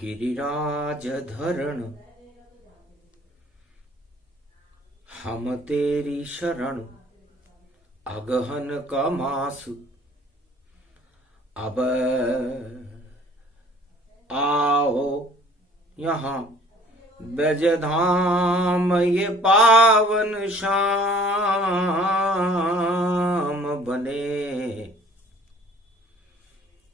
गिरिराज धरण हम तेरी शरण, अगहन का मास अब आओ यहाँ ब्रजधाम, ये पावन शाम बने,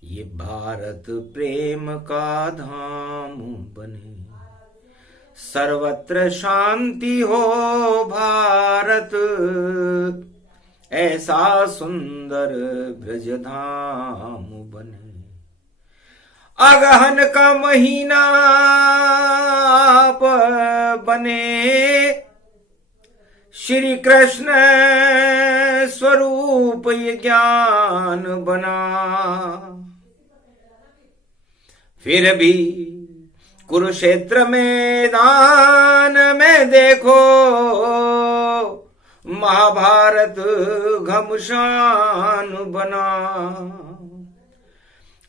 ये भारत प्रेम का धाम बने। सर्वत्र शांति हो भारत, ऐसा सुंदर ब्रजधाम बने। अगहन का महीना बने, श्री कृष्ण स्वरूप ये ज्ञान बना। फिर भी कुरुक्षेत्र मैदान में देखो, महाभारत घमसान बना।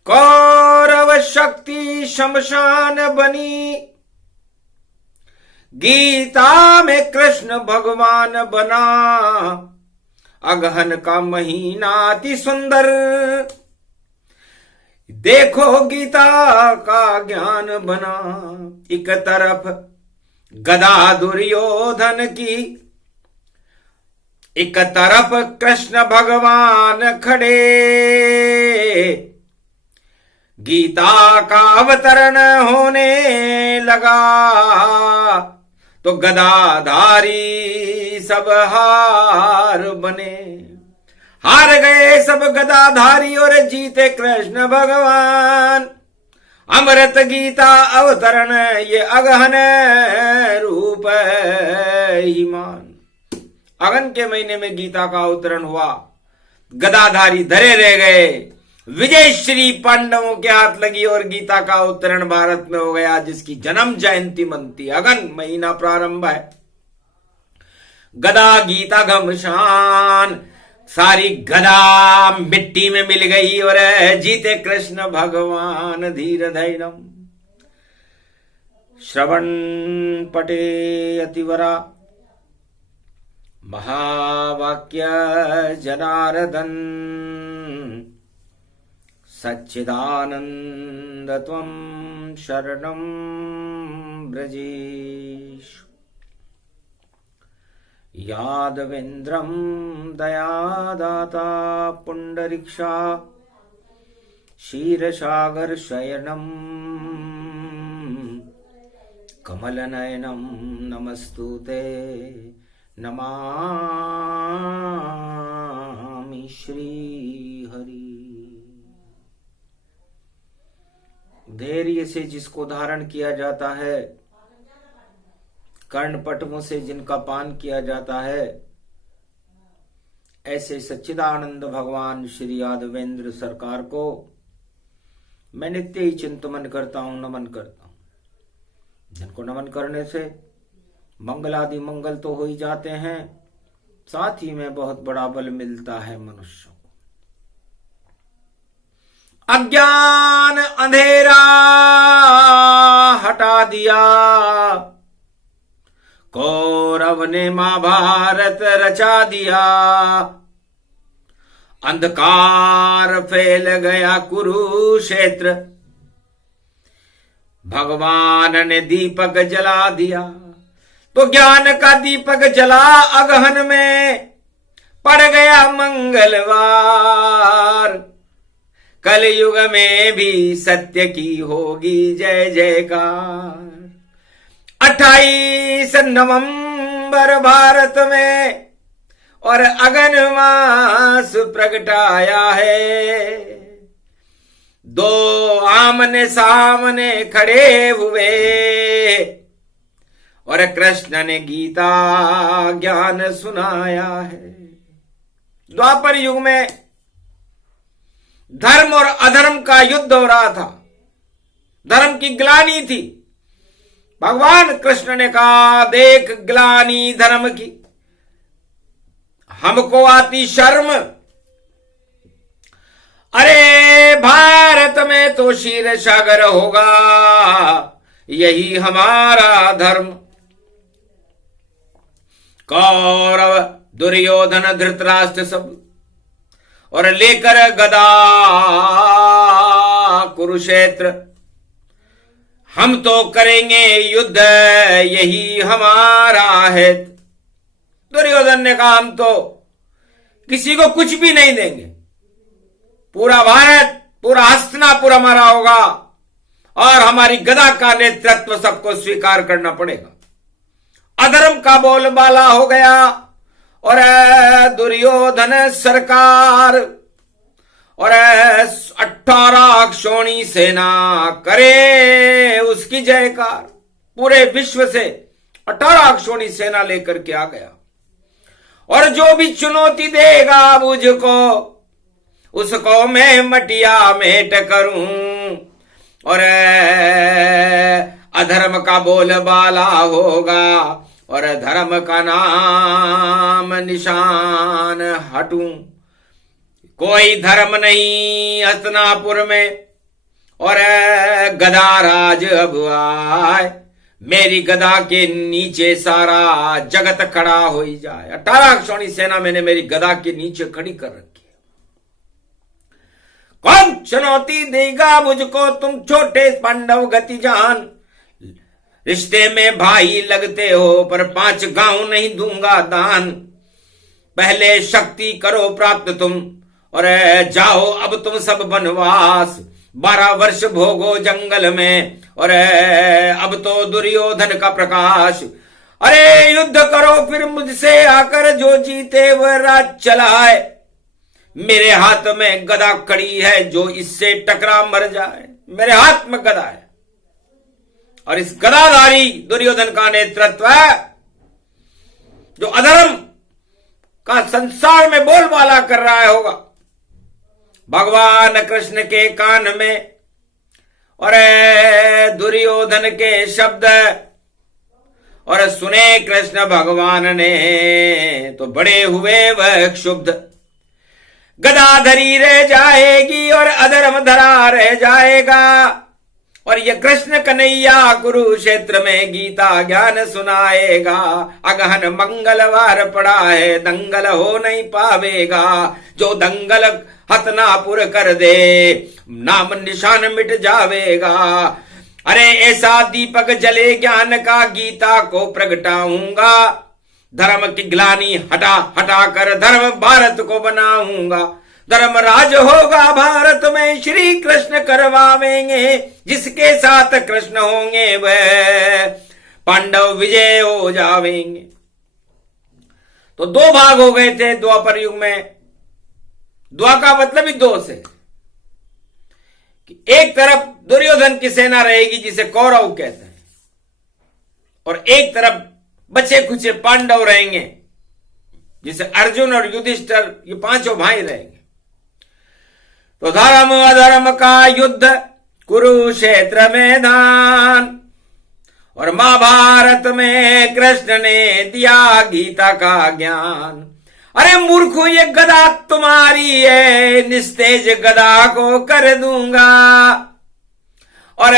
कौरव शक्ति शमशान बनी, गीता में कृष्ण भगवान बना। अगहन का महीना अति सुंदर, देखो गीता का ज्ञान बना। एक तरफ गदा दुर्योधन की, एक तरफ कृष्ण भगवान खड़े। गीता का अवतरण होने लगा तो गदाधारी सब हार बने। हार गए सब गदाधारी और जीते कृष्ण भगवान। अमृत गीता अवतरण ये अगहन रूप ईमान। अगहन के महीने में गीता का अवतरण हुआ, गदाधारी धरे रह गए। विजय श्री पांडवों के हाथ लगी और गीता का अवतरण भारत में हो गया, जिसकी जन्म जयंती मनती। अगहन महीना प्रारंभ है। गदा गीता घमशान, सारी गदा मिट्टी में मिल गई और जीते कृष्ण भगवान धीर धैर्यम। श्रवण पटे अतिवरा, महावाक्य जनार्दन। सच्चिदानंद त्वं शरणं ब्रजेश। यादवेन्द्रं दयादाता पुंडरीक्षा, क्षीरसागर शयनं कमलनयनं नमस्तुते। नमामि श्रीहरि। धैर्य से जिसको धारण किया जाता है, कर्णपटमों से जिनका पान किया जाता है, ऐसे सच्चिदानंद भगवान श्री यादवेंद्र सरकार को मैं नित्य ही चिंतन करता हूं, नमन करता हूं। जिनको नमन करने से मंगलादि मंगल तो हो ही जाते हैं, साथ ही में बहुत बड़ा बल मिलता है मनुष्य को। अज्ञान अंधेरा हटा दिया, कौरव ने महाभारत रचा दिया। अंधकार फैल गया कुरुक्षेत्र, भगवान ने दीपक जला दिया। तो ज्ञान का दीपक जला अगहन में, पड़ गया मंगलवार। कलयुग में भी सत्य की होगी जय जयकार। 28 नवंबर भारत में और अगन मास प्रगटाया है। दो आमने सामने खड़े हुए और कृष्ण ने गीता ज्ञान सुनाया है। द्वापर युग में धर्म और अधर्म का युद्ध हो रहा था, धर्म की ग्लानि थी। भगवान कृष्ण ने कहा, देख ग्लानि धर्म की, हमको आती शर्म, अरे भारत में तो क्षीर सागर होगा, यही हमारा धर्म। कौरव दुर्योधन धृतराष्ट्र सब और लेकर गदा कुरुक्षेत्र, हम तो करेंगे युद्ध, यही हमारा है। दुर्योधन ने कहा हम तो किसी को कुछ भी नहीं देंगे, पूरा भारत, पूरा हस्तिनापुर हमारा होगा और हमारी गदा का नेतृत्व सबको स्वीकार करना पड़ेगा। अधर्म का बोलबाला हो गया और दुर्योधन सरकार और 18 क्षोणी सेना करे उसकी जयकार। पूरे विश्व से 18 क्षोणी सेना लेकर के आ गया और जो भी चुनौती देगा मुझको, उसको मैं मटिया मेट करूं और अधर्म का बोलबाला होगा और धर्म का नाम निशान हटूं। कोई धर्म नहीं हस्तिनापुर में और गदा राज अब आए, मेरी गदा के नीचे सारा जगत खड़ा हो ही जाए। 18 क्षोणी सेना मैंने मेरी गदा के नीचे खड़ी कर रखी है। कौन चुनौती देगा मुझको, तुम छोटे पांडव गति जान। रिश्ते में भाई लगते हो पर 5 गांव नहीं दूंगा दान। पहले शक्ति करो प्राप्त तुम और जाओ अब तुम सब वनवास। 12 वर्ष भोगो जंगल में और अब तो दुर्योधन का प्रकाश। अरे युद्ध करो फिर मुझसे आकर, जो जीते वह राज चलाए। मेरे हाथ में गदा कड़ी है, जो इससे टकरा मर जाए। मेरे हाथ में गदा है और इस गदाधारी दुर्योधन का नेतृत्व है, जो अधर्म का संसार में बोलबाला कर रहा है होगा। भगवान कृष्ण के कान में और दुर्योधन के शब्द और सुने कृष्ण भगवान ने तो बड़े हुए वह क्षुब्ध। गदाधरी रह जाएगी और अधर्म धरा रह जाएगा और ये कृष्ण कन्हैया कुरुक्षेत्र में गीता ज्ञान सुनाएगा। अगहन मंगलवार पड़ा है, दंगल हो नहीं पावेगा। जो दंगल हस्तिनापुर कर दे, नाम निशान मिट जावेगा। अरे ऐसा दीपक जले ज्ञान का, गीता को प्रगटाऊंगा। धर्म की ग्लानि हटा हटा कर धर्म भारत को बनाऊंगा। धर्म राज होगा भारत में, श्री कृष्ण करवावेंगे। जिसके साथ कृष्ण होंगे वह पांडव विजय हो जावेंगे। तो 2 भाग हो गए थे द्वापर युग में। द्वा का मतलब ही 2 से कि एक तरफ दुर्योधन की सेना रहेगी जिसे कौरव कहते हैं और एक तरफ बचे खुचे पांडव रहेंगे जिसे अर्जुन और युधिष्ठिर, ये 5 भाई रहेंगे। तो धर्म अधर्म का युद्ध कुरुक्षेत्र मैदान और महाभारत में कृष्ण ने दिया गीता का ज्ञान। अरे मूर्खो ये गदा तुम्हारी है, निस्तेज गदा को कर दूंगा और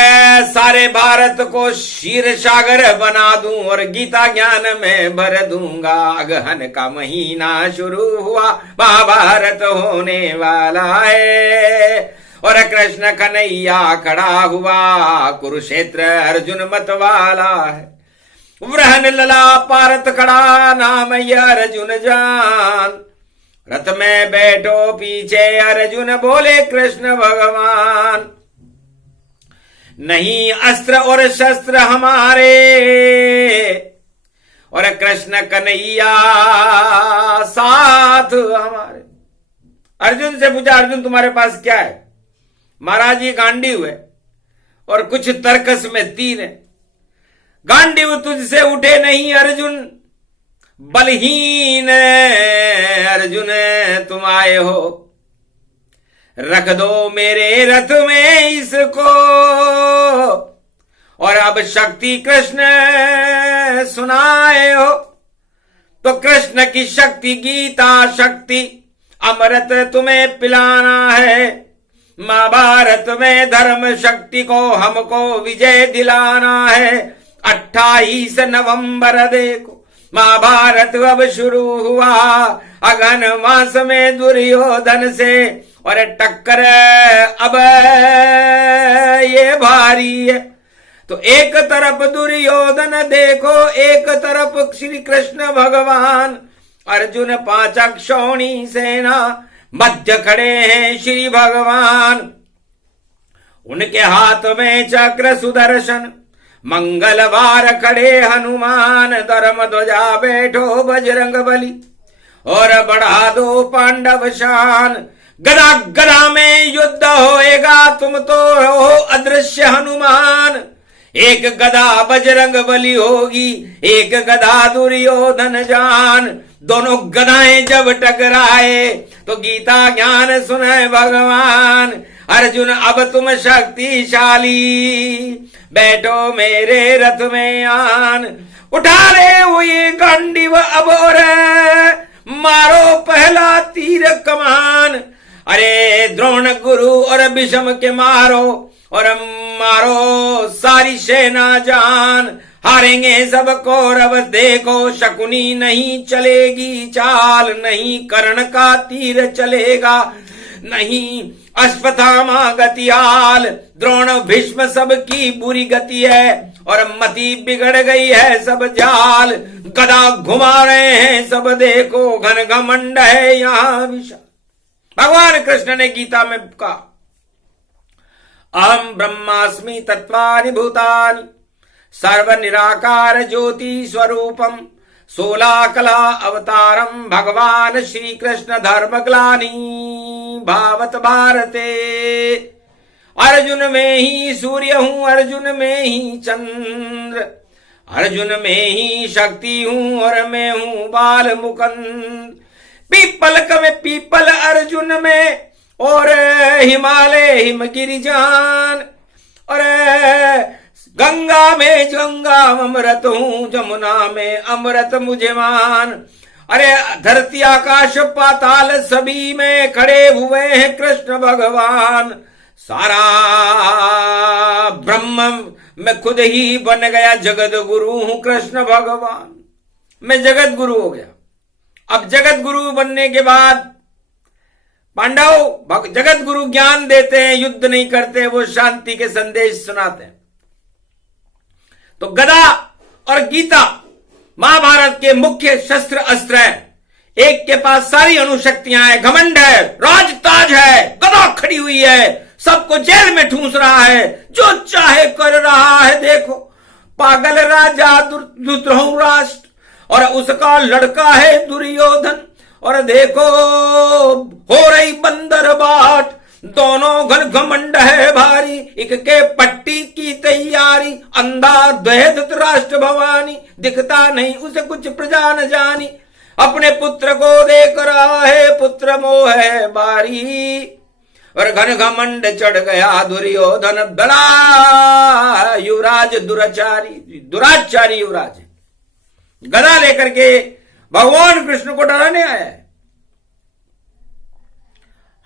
सारे भारत को क्षीर सागर बना दूं और गीता ज्ञान में भर दूंगा। अगहन का महीना शुरू हुआ, महाभारत होने वाला है और कृष्ण कन्हैया खड़ा हुआ, कुरुक्षेत्र अर्जुन मत वाला है। वृहन लला पारत खड़ा, नाम यह अर्जुन जान। रथ में बैठो पीछे अर्जुन, बोले कृष्ण भगवान। नहीं अस्त्र और शस्त्र हमारे और कृष्ण कन्हैया साथ हमारे। अर्जुन से पूछा, अर्जुन तुम्हारे पास क्या है? महाराज ये गांडीव है और कुछ तरकस में तीर है। गांडीव तुझसे उठे नहीं अर्जुन, बलहीन अर्जुन तुम आए हो। रख दो मेरे रथ में इसको और अब शक्ति कृष्ण सुनाए हो। तो कृष्ण की शक्ति गीता शक्ति, अमृत तुम्हें पिलाना है। महाभारत में धर्म शक्ति को हमको विजय दिलाना है। 28 नवंबर देखो महाभारत अब शुरू हुआ, अगन मास में दुर्योधन से और टक्कर अब ये भारी है। तो एक तरफ दुर्योधन देखो, एक तरफ श्री कृष्ण भगवान, अर्जुन 5 अक्षौणी सेना, मध्य खड़े हैं श्री भगवान। उनके हाथ में चक्र सुदर्शन, मंगलवार खड़े हनुमान, धर्म ध्वजा बैठो बजरंग बली और बढ़ा दो पांडव शान। गदा गदा में युद्ध होएगा, तुम तो हो अदृश्य हनुमान। एक गदा बजरंग बली होगी, एक गदा दुर्योधन जान। दोनों गदाएं जब टकराए तो गीता ज्ञान सुनाए भगवान। अर्जुन अब तुम शक्तिशाली, बैठो मेरे रथ में आन। उठा ले हुई गांडीव अब और मारो पहला तीर कमान। अरे द्रोण गुरु और भीष्म के मारो और मारो सारी सेना जान। हारेंगे सब कौरव देखो, शकुनी नहीं चलेगी चाल, नहीं कर्ण का तीर चलेगा, नहीं अश्वत्थामा गतियाल। द्रोण भीष्म सबकी बुरी गति है और मति बिगड़ गई है सब जाल। गदा घुमा रहे हैं सब देखो, घन घमंड है यहाँ विशाल। भगवान कृष्ण ने गीता में कहा, अहम ब्रह्मास्मि तत्वानि भूतानि सर्व निराकार ज्योति स्वरूपम 16 कला अवतारम भगवान श्री कृष्ण धर्म ग्लानि भावत भारते। अर्जुन में ही सूर्य हूं, अर्जुन में ही चंद्र, अर्जुन में ही शक्ति हूं और मैं हूं बाल मुकुंद। पीपल में पीपल अर्जुन में और हिमालय हिमगिरि जान। और गंगा में गंगा अमृत हूं, जमुना में अमृत मुझे मान। अरे धरती आकाश पाताल सभी में खड़े हुए हैं कृष्ण भगवान। सारा ब्रह्म मैं खुद ही बन गया, जगत गुरु हूं कृष्ण भगवान। मैं जगत गुरु हो गया। अब जगत गुरु बनने के बाद पांडव जगत गुरु ज्ञान देते हैं, युद्ध नहीं करते, वो शांति के संदेश सुनाते हैं। तो गदा और गीता महाभारत के मुख्य शस्त्र अस्त्र है। एक के पास सारी अणुशक्तियां हैं, घमंड है, राज ताज है, गदा खड़ी हुई है, सबको जेल में ठूंस रहा है, जो चाहे कर रहा है। देखो पागल राजा धृतराष्ट्र और उसका लड़का है दुर्योधन। और देखो हो रही बंदर बाट, दोनों घन घमंड है भारी, एक के पट्टी की तैयारी। अंधा धृतराष्ट्र भवानी, दिखता नहीं उसे कुछ प्रजा न जानी। अपने पुत्र को देख रहा है, पुत्र मोह है बारी। और घन घमंड चढ़ गया दुर्योधन, बड़ा युवराज दुराचारी युवराज है। गदा लेकर के भगवान कृष्ण को डराने आया है।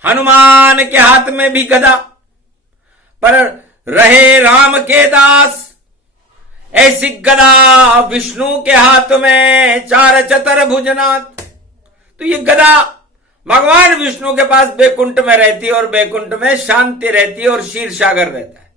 हनुमान के हाथ में भी गदा, पर रहे राम के दास। ऐसी गदा विष्णु के हाथ में, चार चतर भुजनाथ। तो ये गदा भगवान विष्णु के पास बैकुंठ में रहती है और बैकुंठ में शांति रहती है और क्षीर सागर रहता है।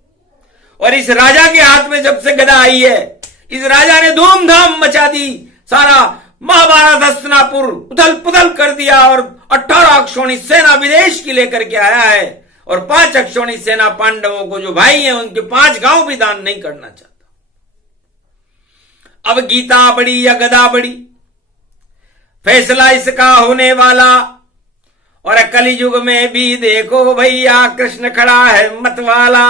और इस राजा के हाथ में जब से गदा आई है, इस राजा ने धूमधाम मचा दी। सारा महाभारत हस्तिनापुर उथल पुथल कर दिया और 18 अक्षौणी सेना विदेश की लेकर के आया है। और 5 अक्षौणी सेना पांडवों को, जो भाई हैं, उनके 5 गांव भी दान नहीं करना चाहता। अब गीता बड़ी या गदा बड़ी, फैसला इसका होने वाला। और कलियुग में भी देखो भैया कृष्ण खड़ा है मतवाला।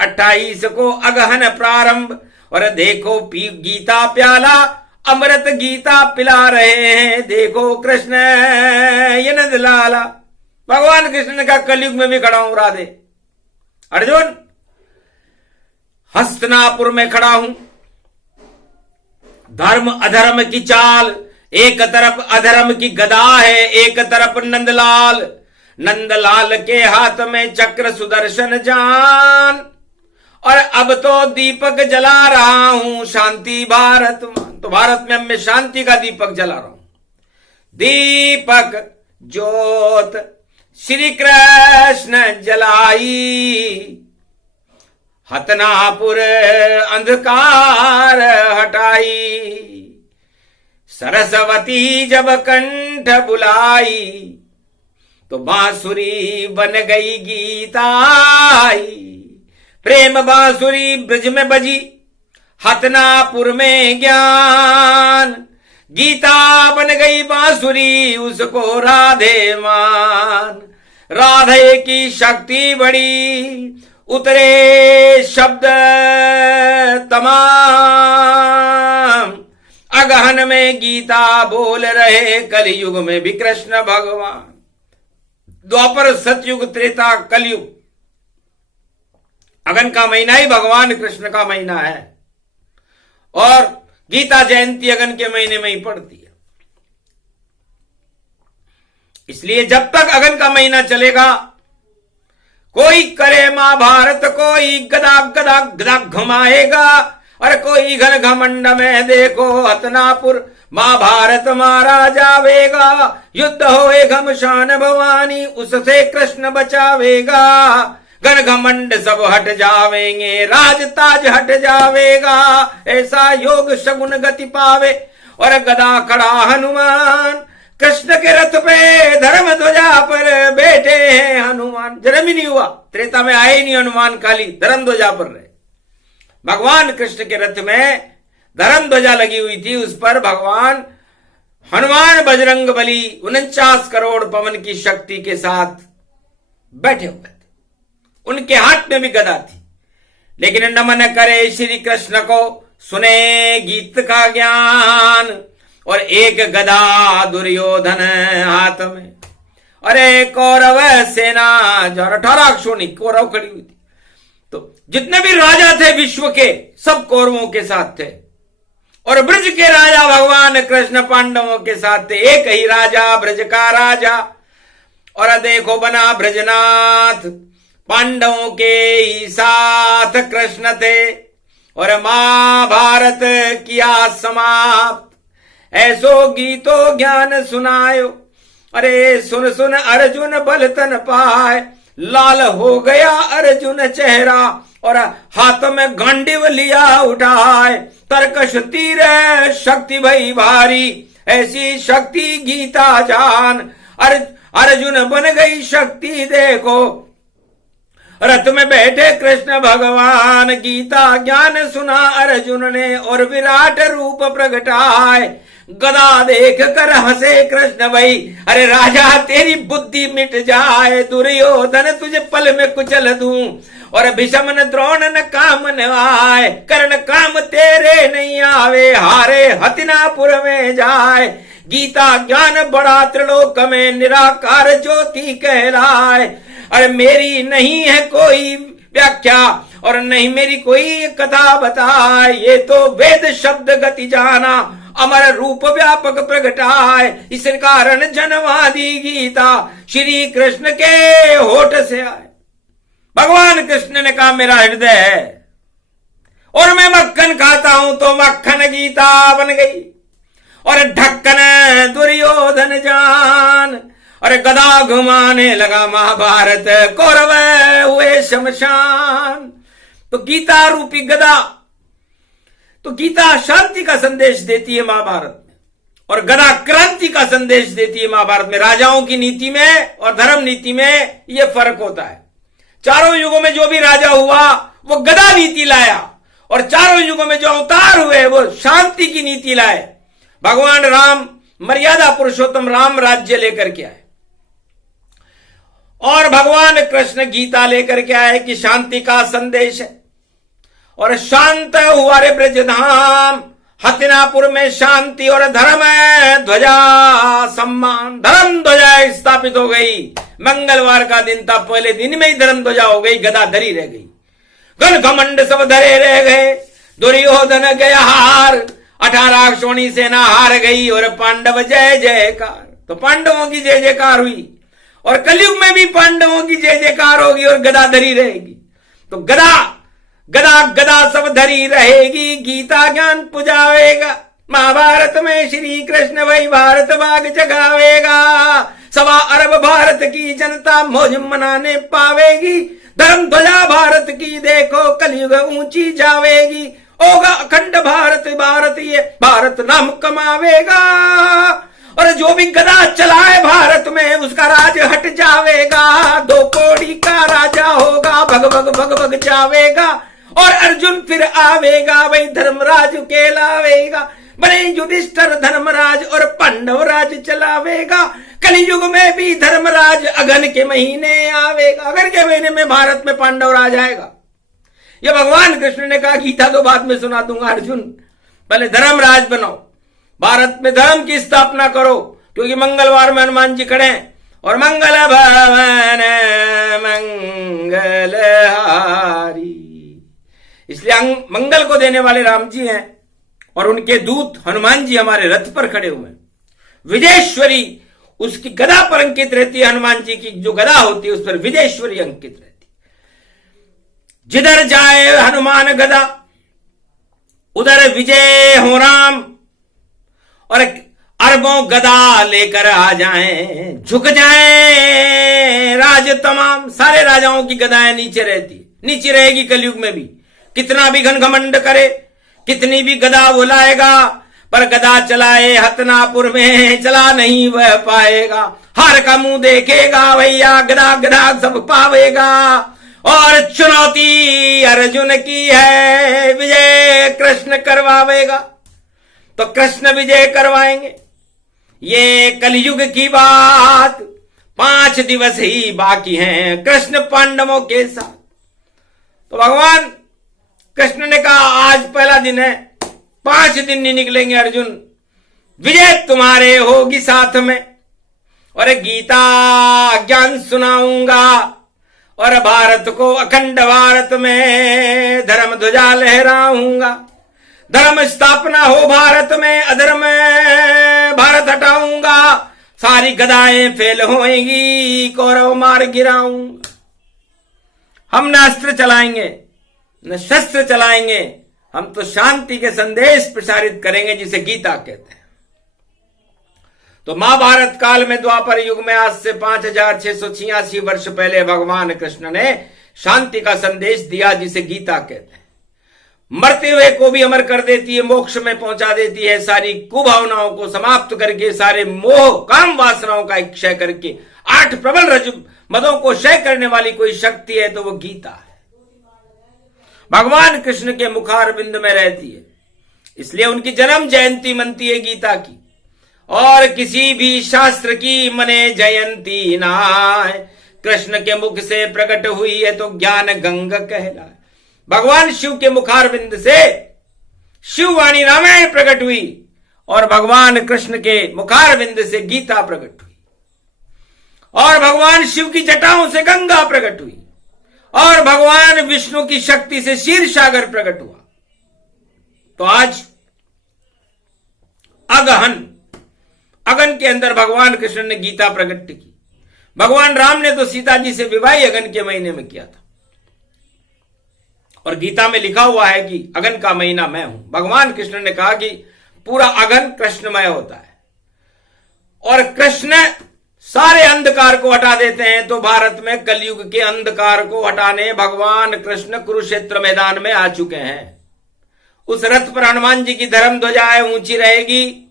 28 को अगहन प्रारंभ, और देखो गीता प्याला, अमृत गीता पिला रहे हैं। देखो कृष्ण ये नंद लाला। भगवान कृष्ण ने कहा कलयुग में भी खड़ा हूं राधे। अर्जुन हस्तिनापुर में खड़ा हूं। धर्म अधर्म की चाल, एक तरफ अधर्म की गदा है, एक तरफ नंदलाल। नंदलाल के हाथ में चक्र सुदर्शन जान, और अब तो दीपक जला रहा हूं शांति भारत मान। तो भारत में अब मैं शांति का दीपक जला रहा हूं। दीपक ज्योत श्री कृष्ण जलाई, हतनापुर अंधकार हटाई। सरस्वती जब कंठ बुलाई, तो बांसुरी बन गई गीताई। प्रेम बांसुरी ब्रज में बजी, हतनापुर में ज्ञान। गीता बन गई बांसुरी, उसको राधे मान। राधे की शक्ति बड़ी, उतरे शब्द तमाम। अगहन में गीता बोल रहे, कलयुग में भी कृष्ण भगवान। द्वापर सतयुग त्रेता कलयुग, अगन का महीना ही भगवान कृष्ण का महीना है, और गीता जयंती अगन के महीने में ही पड़ती है। इसलिए जब तक अगन का महीना चलेगा, कोई करे महाभारत, कोई गदा गदा गदा घुमाएगा, और कोई घन घमंड में देखो हतनापुर महाभारत मारा जावेगा। युद्ध होए घमशान भवानी, उससे कृष्ण बचावेगा। घन घमंड सब हट जावेंगे, राज ताज हट जावेगा। ऐसा योग शगुन गति पावे, और गदा खड़ा हनुमान। कृष्ण के रथ पे धर्म ध्वजा पर बैठे हैं हनुमान। जन्म ही नहीं हुआ, त्रेता में आए ही नहीं हनुमान, खाली धर्म ध्वजा पर रहे। भगवान कृष्ण के रथ में धर्म ध्वजा लगी हुई थी, उस पर भगवान हनुमान बजरंग बली 49 करोड़ पवन की शक्ति के साथ बैठे हुए थे। उनके हाथ में भी गदा थी। लेकिन नमन करे श्री कृष्ण को, सुने गीत का ज्ञान। और एक गदा दुर्योधन हाथ में, अरे कौरव सेना जो 18 अक्षोणी कौरव खड़ी हुई थी। तो जितने भी राजा थे विश्व के, सब कौरवों के साथ थे। और ब्रज के राजा भगवान कृष्ण पांडवों के साथ थे। एक ही राजा, ब्रज का राजा। और देखो बना ब्रजनाथ, पांडवों के ही साथ कृष्ण थे। और महाभारत किया समाप्त, ऐसो गीतो ज्ञान सुनायो। अरे सुन सुन अर्जुन बल तन पाए, लाल हो गया अर्जुन चेहरा। और हाथ में गांडीव लिया उठाए, तरकश तीर शक्ति भई भारी। ऐसी शक्ति गीता जान, अर्जुन बन गई शक्ति देखो। रथ में बैठे कृष्ण भगवान, गीता ज्ञान सुना अर्जुन ने, और विराट रूप प्रगटाए। गदा देख कर हंसे कृष्ण भाई, अरे राजा तेरी बुद्धि मिट जाए। दुर्योधन तुझे पल में कुचल दूं, और भीषम न द्रोण न काम न आए। कर्ण काम तेरे नहीं आवे, हारे हतिनापुर में जाए। गीता ज्ञान बड़ा त्रिलोक में, निराकार ज्योति कहलाए। अरे मेरी नहीं है कोई व्याख्या, और नहीं मेरी कोई कथा बताए। ये तो वेद शब्द गति जाना, अमर रूप व्यापक प्रगटाए। इस कारण जनवादी गीता श्री कृष्ण के होठ से आए। भगवान कृष्ण ने कहा मेरा हृदय है, और मैं मक्खन खाता हूं, तो मक्खन गीता बन गई। और ढक्कन दुर्योधन जान, और गदा घुमाने लगा महाभारत। कौरव हुए शमशान। तो गीता रूपी गदा, तो गीता शांति का संदेश देती है महाभारत में, और गदा क्रांति का संदेश देती है महाभारत में। राजाओं की नीति में और धर्म नीति में यह फर्क होता है। चारों युगों में जो भी राजा हुआ वो गदा नीति लाया, और चारों युगों में जो अवतार हुए वो शांति की नीति लाए। भगवान राम मर्यादा पुरुषोत्तम राम राज्य लेकर के आए, और भगवान कृष्ण गीता लेकर के आए कि शांति का संदेश है। और शांत हुआ रे ब्रजधाम, हतिनापुर में शांति और धर्म ध्वजा सम्मान। धर्म ध्वजा स्थापित हो गई। मंगलवार का दिन था, पहले दिन में ही धर्म ध्वजा हो गई, गदा धरी रह गई। घन घमंड सब धरे रह गए। दुर्योधन गया हार, 18 अक्षोणी सेना हार गई, और पांडव जय जयकार। तो पांडवों की जय जयकार हुई, और कलयुग में भी पांडवों की जय जयकार होगी और गदा धरी रहेगी। तो गदा गदा गदा सब धरी रहेगी, गीता ज्ञान पुजावेगा। महाभारत में श्री कृष्ण वही भारत भाग जगावेगा। 1.25 अरब भारत की जनता मौज मनाने पावेगी। धर्म ध्वजा भारत की देखो कलयुग ऊंची जावेगी। होगा अखंड भारत, भारत ये भारत नाम कमावेगा। और जो भी गदा चलाए भारत में उसका राज हट जावेगा। 2 कौड़ी का राजा होगा, भग भग भग भग जावेगा। और अर्जुन फिर आवेगा, वही धर्मराज कहलावेगा। बने युधिष्ठिर धर्मराज और पांडव राज चलावेगा। कलयुग में भी धर्मराज अगन के महीने आवेगा। अगन के महीने में भारत में पांडव राज आएगा। ये भगवान कृष्ण ने कहा, गीता तो बाद में सुना दूंगा अर्जुन, पहले धर्मराज बनो, भारत में धर्म की स्थापना करो। क्योंकि मंगलवार में हनुमान जी खड़े हैं और मंगल भवन मंगलहारी, इसलिए मंगल को देने वाले राम जी हैं और उनके दूत हनुमान जी हमारे रथ पर खड़े हुए हैं। विजयेश्वरी उसकी गदा पर अंकित रहती है। हनुमान जी की जो गदा होती है उस पर विजयेश्वरी अंकित रहती है। जिधर जाए हनुमान गदा उधर विजय हो राम। और अरबों गदा लेकर आ जाएं, झुक जाएं राज तमाम। सारे राजाओं की गदाएं नीचे रहती, नीचे रहेगी कलयुग में भी। कितना भी घमंड करे, कितनी भी गदा बुलाएगा, पर गदा चलाए हतनापुर में चला नहीं वह पाएगा। हार का मुंह देखेगा भैया, गदा गदा सब पावेगा। और चुनौती अर्जुन की है, विजय कृष्ण करवावेगा। तो कृष्ण विजय करवाएंगे। ये कलयुग की बात, 5 दिवस ही बाकी हैं कृष्ण पांडवों के साथ। तो भगवान कृष्ण ने कहा, आज पहला दिन है, 5 दिन नहीं निकलेंगे अर्जुन, विजय तुम्हारे होगी साथ में। और गीता ज्ञान सुनाऊंगा और भारत को अखंड भारत में धर्म ध्वजा लहराऊंगा। धर्म स्थापना हो भारत में, अधर्म भारत हटाऊंगा। सारी गदाएं फेल होएंगी, कौरव मार गिराऊंगा। हम न अस्त्र चलाएंगे न शस्त्र चलाएंगे, हम तो शांति के संदेश प्रसारित करेंगे जिसे गीता कहते हैं। तो महाभारत काल में द्वापर युग में आज से 5686 वर्ष पहले भगवान कृष्ण ने शांति का संदेश दिया जिसे गीता कहते हैं। मरते हुए को भी अमर कर देती है, मोक्ष में पहुंचा देती है। सारी कुभावनाओं को समाप्त करके, सारे मोह काम वासनाओं का क्षय करके 8 प्रबल रज मदों को क्षय करने वाली कोई शक्ति है तो वो गीता है। भगवान कृष्ण के मुखारविंद में रहती है, इसलिए उनकी जन्म जयंती मनती है गीता की। और किसी भी शास्त्र की मने जयंती नाय, कृष्ण के मुख से प्रकट हुई है तो ज्ञान गंगा कहलाए। भगवान शिव के मुखारविंद से शिववाणी रामायण प्रकट हुई और भगवान कृष्ण के मुखारविंद से गीता प्रकट हुई। और भगवान शिव की जटाओं से गंगा प्रकट हुई और भगवान विष्णु की शक्ति से क्षीर सागर प्रकट हुआ। तो आज अगन के अंदर भगवान कृष्ण ने गीता प्रकट की। भगवान राम ने तो सीता जी से विवाह अगन के महीने में किया था और गीता में लिखा हुआ है कि अगन का महीना मैं हूं। भगवान कृष्ण ने कहा कि पूरा अगन कृष्णमय होता है और कृष्ण सारे अंधकार को हटा देते हैं। तो भारत में कलयुग के अंधकार को हटाने भगवान कृष्ण कुरुक्षेत्र मैदान में आ चुके हैं। उस रथ पर हनुमान जी की धर्म ध्वजाएं ऊंची रहेगी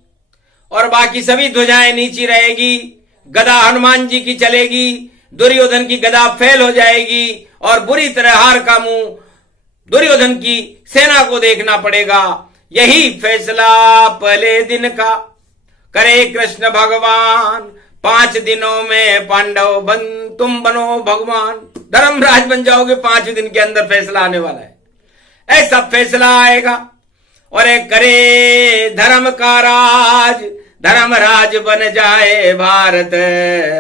और बाकी सभी ध्वजाएं नीची रहेगी। गदा हनुमान जी की चलेगी, दुर्योधन की गदा फेल हो जाएगी और बुरी तरह हार का मुंह दुर्योधन की सेना को देखना पड़ेगा। यही फैसला पहले दिन का करे कृष्ण भगवान। 5 दिनों में पांडव तुम बनो भगवान, धर्मराज बन जाओगे। 5 दिन के अंदर फैसला आने वाला है, ऐसा फैसला आएगा। और करे धर्म का राज, धर्मराज बन जाए भारत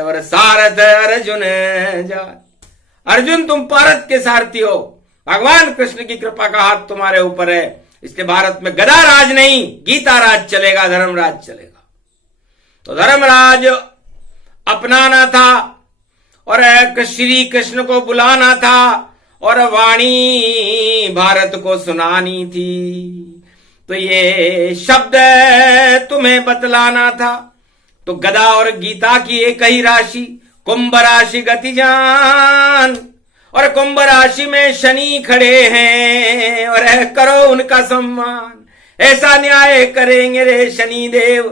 और सारथ अर्जुन जाए। अर्जुन तुम भारत के सारथी हो, भगवान कृष्ण की कृपा का हाथ तुम्हारे ऊपर है। इसलिए भारत में गदा राज नहीं, गीता राज चलेगा, धर्मराज चलेगा। तो धर्मराज अपनाना था और श्री कृष्ण को बुलाना था और वाणी भारत को सुनानी थी। तो ये शब्द तुम्हें बतलाना था। तो गदा और गीता की एक ही राशि, कुंभ राशि गति जान, और कुंभ राशि में शनि खड़े हैं और करो उनका सम्मान। ऐसा न्याय करेंगे रे शनि देव।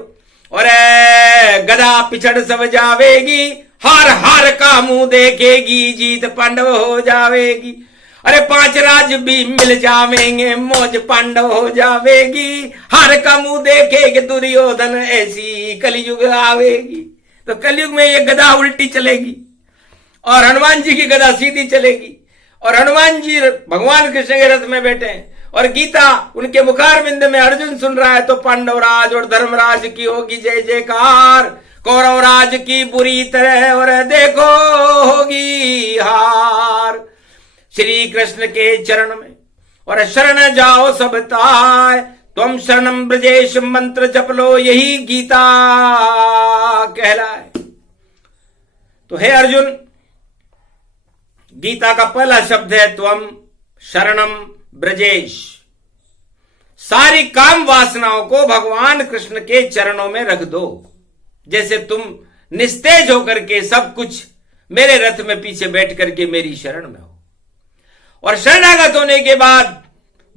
और गदा पिछड़ सब जावेगी, हार हार का मुंह देखेगी, जीत पांडव हो जावेगी। अरे 5 राज भी मिल जावेंगे, मौज पांडव हो जावेगी। हार का मुंह देखेगे दुर्योधन, ऐसी कलयुग आवेगी। तो कलयुग में ये गदा उल्टी चलेगी और हनुमान जी की गदा सीधी चलेगी। और हनुमान जी भगवान कृष्ण के रथ में बैठे हैं और गीता उनके मुखारविंद में अर्जुन सुन रहा है। तो पांडवराज और धर्मराज की होगी जय जयकार, कौरवराज की बुरी तरह और देखो होगी हार। श्री कृष्ण के चरण में और शरण जाओ सब ताय, तुम शरणम ब्रजेश मंत्र जप लो, यही गीता कहलाए। तो हे अर्जुन, गीता का पहला शब्द है त्वम शरणम ब्रजेश। सारी काम वासनाओं को भगवान कृष्ण के चरणों में रख दो। जैसे तुम निस्तेज होकर के सब कुछ मेरे रथ में पीछे बैठ करके मेरी शरण में हो। और शरणागत होने के बाद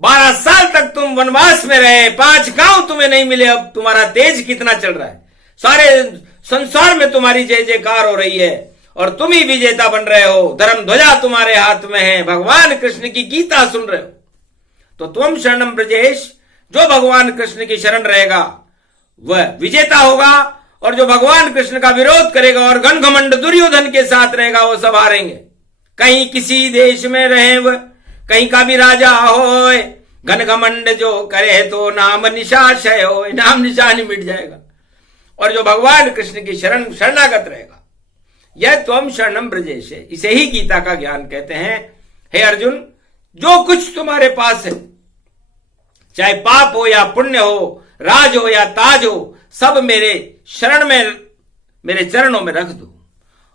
12 साल तक तुम वनवास में रहे, 5 गांव तुम्हें नहीं मिले। अब तुम्हारा तेज कितना चल रहा है, सारे संसार में तुम्हारी जय जयकार हो रही है और तुम ही विजेता बन रहे हो। धर्म ध्वजा तुम्हारे हाथ में है, भगवान कृष्ण की गीता सुन रहे हो। तो तुम शरणम ब्रजेश, जो भगवान कृष्ण की शरण रहेगा वह विजेता होगा, और जो भगवान कृष्ण का विरोध करेगा और घन घमंड दुर्योधन के साथ रहेगा वो सब हारेंगे। कहीं किसी देश में रहे वह, कहीं का भी राजा हो, घन घमंड जो करे तो नाम निशाशय हो, नाम निशान ही मिट जाएगा। और जो भगवान कृष्ण की शरणागत रहेगा, यह त्वम शरणम ब्रजेश है। इसे ही गीता का ज्ञान कहते हैं। हे अर्जुन, जो कुछ तुम्हारे पास है, चाहे पाप हो या पुण्य हो, राज हो या ताज हो, सब मेरे शरण में, मेरे चरणों में रख दो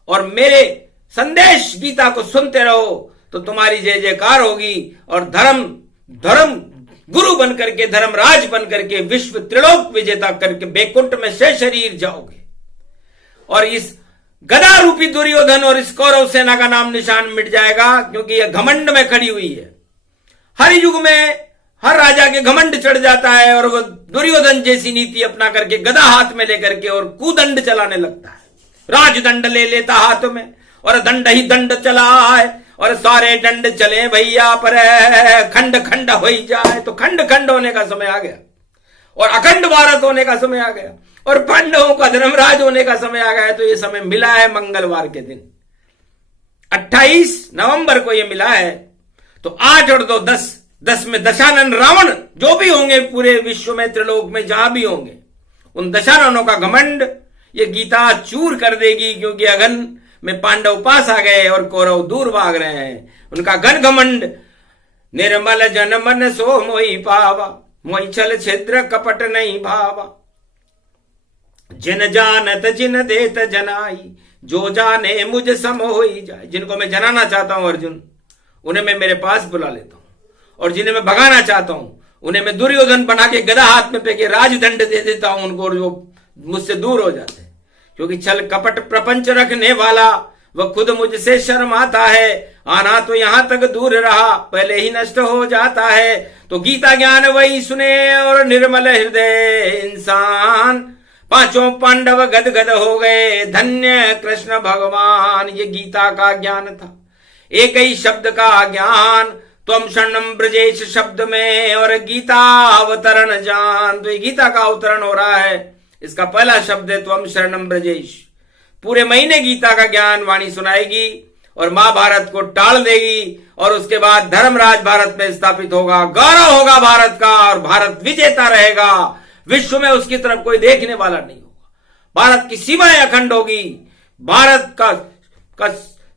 और मेरे संदेश गीता को सुनते रहो। तो तुम्हारी जय जयकार होगी और धर्म गुरु बन करके, धर्मराज बन करके, विश्व त्रिलोक विजेता करके बैकुंठ में से शरीर जाओगे। और इस गदा रूपी दुर्योधन और इस कौरव सेना का नाम निशान मिट जाएगा, क्योंकि यह घमंड में खड़ी हुई है। हर युग में हर राजा के घमंड चढ़ जाता है और वह दुर्योधन जैसी नीति अपना करके गदा हाथ में लेकर के और कुदंड चलाने लगता है। राजदंड ले लेता हाथ में और दंड ही दंड चला है, और सारे दंड चले भैया पर खंड खंड हो ही जाए। तो खंड खंड होने का समय आ गया और अखंड भारत होने का समय आ गया और पांडवों का धर्मराज होने का समय आ गया। तो ये समय मिला है मंगलवार के दिन, 28 नवंबर को ये मिला है। तो 8 और 2 10 में दशानन रावण जो भी होंगे पूरे विश्व में, त्रिलोक में जहां भी होंगे, उन दशाननों का घमंड ये गीता चूर कर देगी। क्योंकि अगन में पांडव पास आ गए और कौरव दूर भाग रहे हैं। उनका घन घमंड निर्मल जन मन सो मोहि पावा, मोहि छल छिद्र कपट नहीं भावा। जिन जानत जिन देत जनाई, जो जाने मुझ सम होई जाए। जिनको मैं जनाना चाहता हूं अर्जुन, उन्हें मैं मेरे पास बुला लेता हूं, और जिन्हें मैं भगाना चाहता हूं उन्हें मैं दुर्योधन बना के गदा हाथ में फेंके राजदंड दे देता हूं उनको, जो मुझसे दूर हो जाते हैं। क्योंकि छल कपट प्रपंच रखने वाला वह खुद मुझसे शर्माता है। आना तो यहां तक दूर रहा, पहले ही नष्ट हो जाता है। तो गीता ज्ञान वही सुने और निर्मल हृदय इंसान। 5 पांडव गदगद हो गए, धन्य कृष्ण भगवान। ये गीता का ज्ञान था, एक ही शब्द का ज्ञान। त्वम शरणम ब्रजेश शब्द में और गीता अवतरण जान। तो ये गीता का अवतरण हो रहा है। इसका पहला शब्द है त्वम शरणम ब्रजेश। पूरे महीने गीता का ज्ञान वाणी सुनाएगी और महाभारत को टाल देगी, और उसके बाद धर्मराज भारत में स्थापित होगा, गौरव होगा भारत का, और भारत विजेता रहेगा। विश्व में उसकी तरफ कोई देखने वाला नहीं होगा। भारत की सीमाएं अखंड होगी, भारत का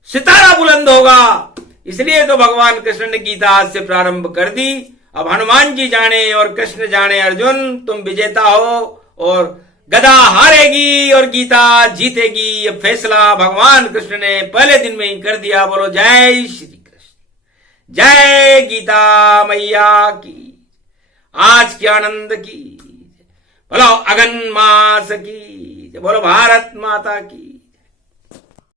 सितारा बुलंद होगा। इसलिए तो भगवान कृष्ण ने गीता आज से प्रारंभ कर दी। अब हनुमान जी जाने और कृष्ण जाने, अर्जुन तुम विजेता हो और गदा हारेगी और गीता जीतेगी, ये फैसला भगवान कृष्ण ने पहले दिन में ही कर दिया। बोलो जय श्री कृष्ण, जय गीता मैया की, आज के आनंद की, बोलो अगन मास की, बोलो भारत माता की।